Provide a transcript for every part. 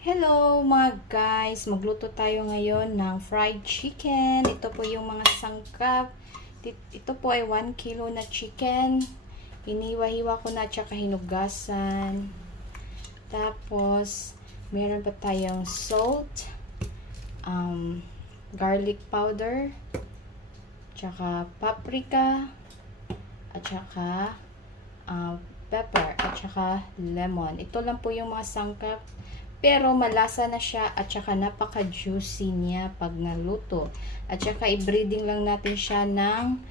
Hello mga guys, magluto tayo ngayon ng fried chicken. Ito po yung mga sangkap. Ito po ay 1 kilo na chicken. Hiniwa-hiwa ko na tsaka hinugasan. Tapos, meron pa tayong salt, garlic powder, tsaka paprika, at tsaka pepper, at tsaka lemon. Ito lang po yung mga sangkap. Pero malasa na siya at saka napaka-juicy niya pag naluto. At saka i-breading lang natin siya ng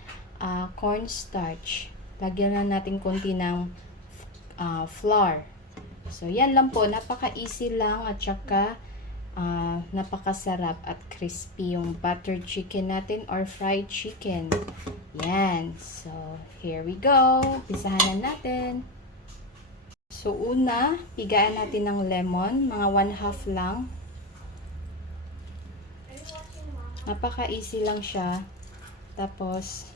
cornstarch. Lagyan lang natin konti ng flour. So yan lang po, napaka-easy lang at saka napakasarap at crispy yung buttered chicken natin or fried chicken. Yan. So here we go. Pisahan na natin. So, una, pigaan natin ng lemon. Mga 1/2 lang. Napaka-easy lang siya. Tapos,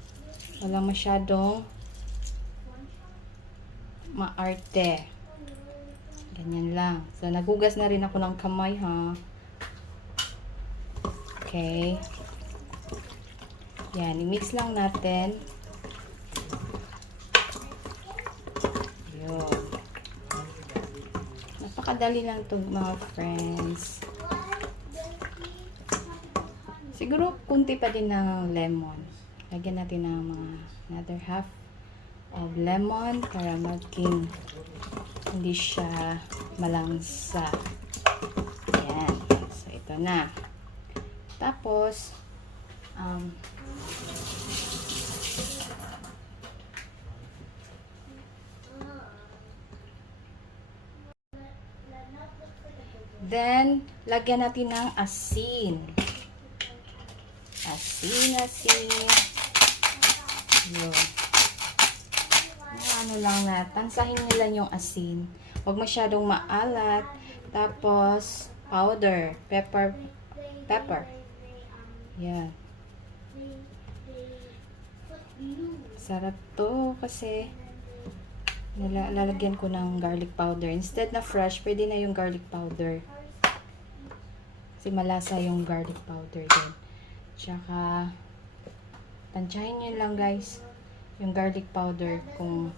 wala masyadong maarte. Ganyan lang. So, nagugas na rin ako ng kamay, ha. Okay. Yan, i-mix lang natin. Yun. Napakadali lang ito mga friends. Siguro kunti pa din ng lemon. Lagyan natin ng mga another half of lemon para maging hindi siya malangsa. Ayan. So ito na. Tapos then, lagyan natin ng asin. Asin. Yun. Ano lang na, tansahin nyo lang yung asin. Huwag masyadong maalat. Tapos, powder. Pepper. Yan. Sarap to kasi lalagyan ko ng garlic powder. Instead na fresh, pwede na yung garlic powder. Kasi malasa yung garlic powder din. Tsaka, tansyahin nyo lang guys, yung garlic powder kung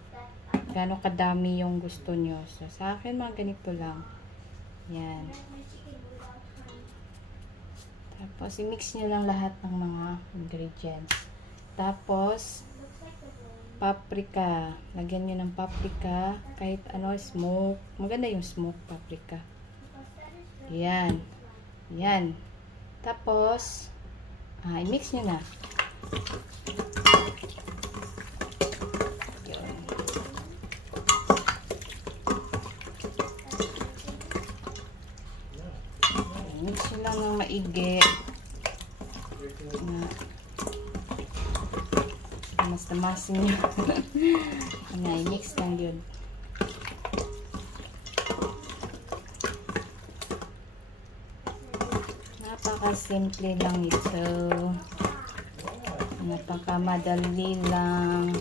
gaano kadami yung gusto nyo. So, sa akin, mga ganito lang. Yan. Tapos, i-mix nyo lang lahat ng mga ingredients. Tapos, paprika. Lagyan nyo ng paprika. Kahit ano, smoke. Maganda yung smoke paprika. Yan. Yan. Tapos, i-mix nyo na. Yun. I-mix nyo lang ng maigi. Mas tamasin nyo. I-mix lang yun. Napaka-simple lang ito. Napaka-madali lang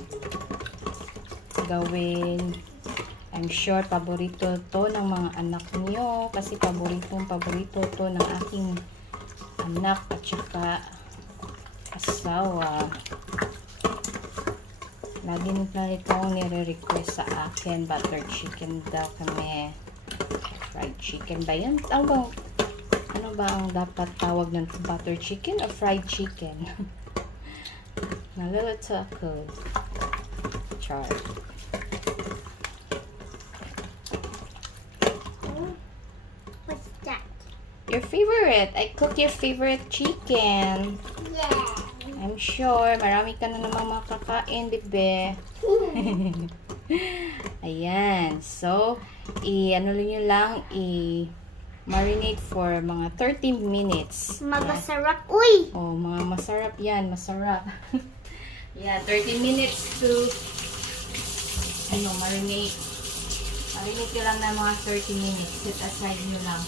gawin. I'm sure paborito to ng mga anak niyo kasi paborito to ng aking anak at saka asawa. Lagi na itong nire-request sa akin. Butter chicken daw kami. Fried chicken ba yan? Ano ba ang dapat tawag ng butter chicken o fried chicken? Nalilito ako. Char. What's that? Your favorite. I cook your favorite chicken. Yeah. I'm sure. Marami ka na namang makakain, bebe. Ayan. So, ano nyo lang, marinate for mga 30 minutes. Masarap. Uy! Oh, mga masarap yan. Masarap. Yeah, 30 minutes to marinate. Marinate nyo lang na mga 30 minutes. Set aside nyo lang.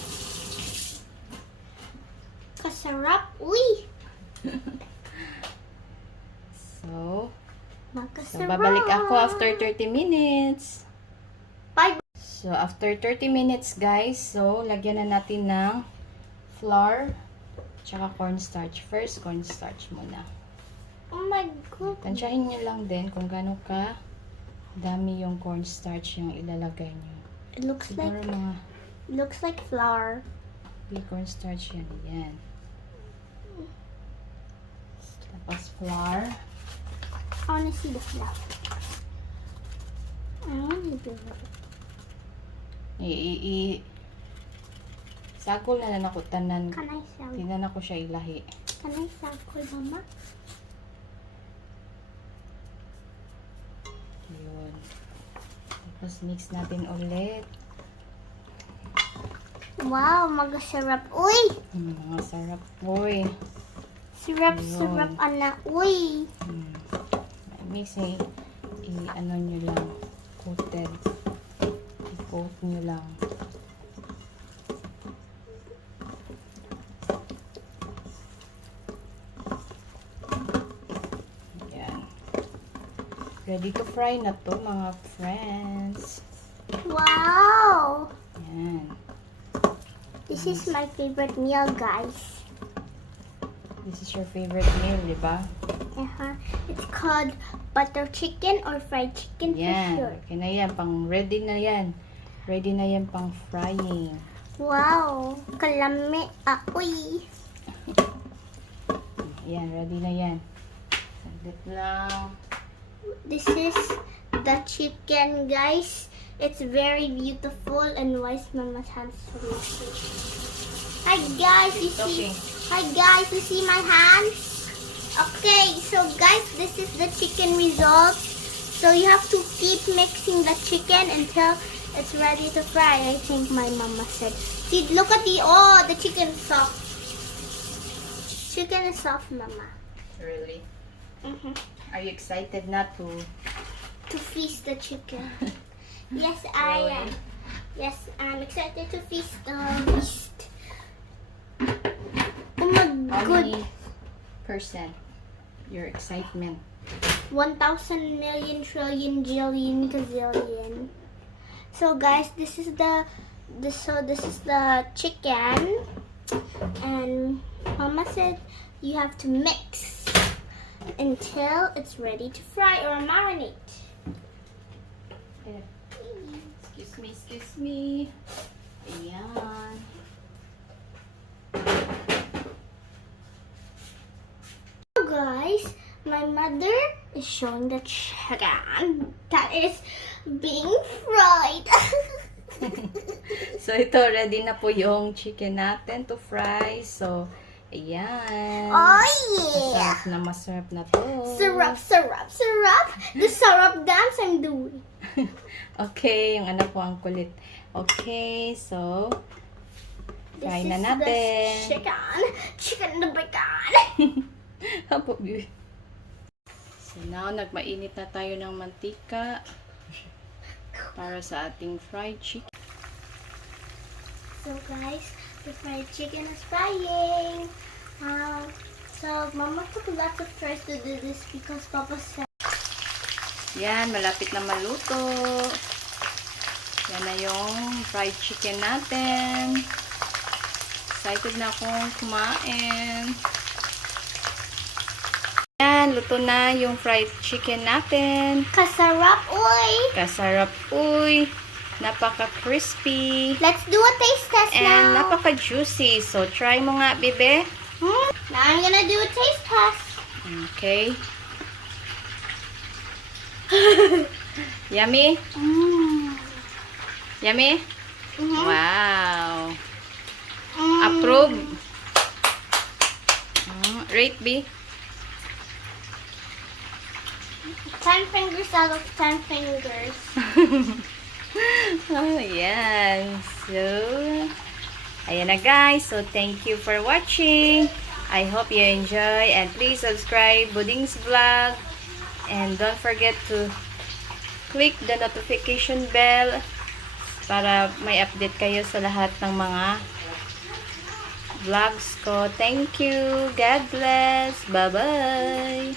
Kasarap. Uy! So, Makasarap. babalik ako after 30 minutes. Bye. So, after 30 minutes, guys, so, lagyan na natin ng flour, tsaka cornstarch. First, cornstarch muna. Oh my god. Tansyahin nyo lang din kung gano'n ka dami yung cornstarch yung ilalagay nyo. It looks Siguro like mga flour. cornstarch yan. Yan. Tapos flour. I wanna see the flour. I wanna do it. Sagol na lang ako tanan. Can I sell? Tinan ako siya ilahi. Can I sell, Mama? Yun. Tapos mix natin ulit. Wow, maga-syrup. Uy! Mga sarap. Uy. Syrup, Ayun. syrup, anak. Uy! Mix eh. I-ano nyo lang. Coated. I-coat nyo lang. Yan. Ready to fry na to, mga friends. Wow! Yan. This is my favorite meal, guys. This is your favorite meal, di ba? It's called butter chicken or fried chicken for Yan. sure. Okay na yan. Pang ready na yan. Ready na yan pang frying. Wow! Kalami. Uy! Yan. Ready na yan. Saglit lang. This is the chicken, guys. It's very beautiful, and why is Mama's hands so messy? Hi guys, you see? Okay. Hi guys, you see my hands? Okay, so guys, this is the chicken result. So you have to keep mixing the chicken until it's ready to fry. I think my mama said. See, look at the chicken is soft. Chicken is soft, Mama. Really? Mm-hmm. Are you excited not to? To feast the chicken. Yes, I am. Yes, I'm excited to feast the beast. Oh my How god. many percent your excitement? 1,000 million trillion jillion gazillion. So guys, this is the chicken, and Mama said you have to mix until it's ready to fry or marinate. Excuse me. Ayan. So guys, my mother is showing the chicken that is being fried. So, ito, ready na po yung chicken natin to fry. So, ayan. Oh yeah! Masarap na to. Syrup, syrup, syrup. The syrup dance I'm doing. Okay, yung anak ko ang kulit. Okay, so, fry na natin. Chicken the bacon. Hapo, baby. So, now, nagmainit na tayo ng mantika para sa ating fried chicken. So guys, the fried chicken is frying. So Mama took lots of tries to do this because Papa said. Yan, malapit na maluto. Yan na yung fried chicken natin. Excited na akong kumain. Yan, luto na yung fried chicken natin. Kasarap, uy! Kasarap, uy! Napaka-crispy. Let's do a taste test And now. napaka-juicy. So, try mo nga, bebe. Now I'm gonna do a taste test. Okay. Yummy? Yummy? Wow. Approve. Rate B. 10 fingers out of 10 fingers. Oh, yan. So, ayan na guys. So, thank you for watching. I hope you enjoy. And please subscribe Buding's Vlog. And don't forget to click the notification bell para may update kayo sa lahat ng mga vlogs ko. Thank you. God bless. Bye-bye.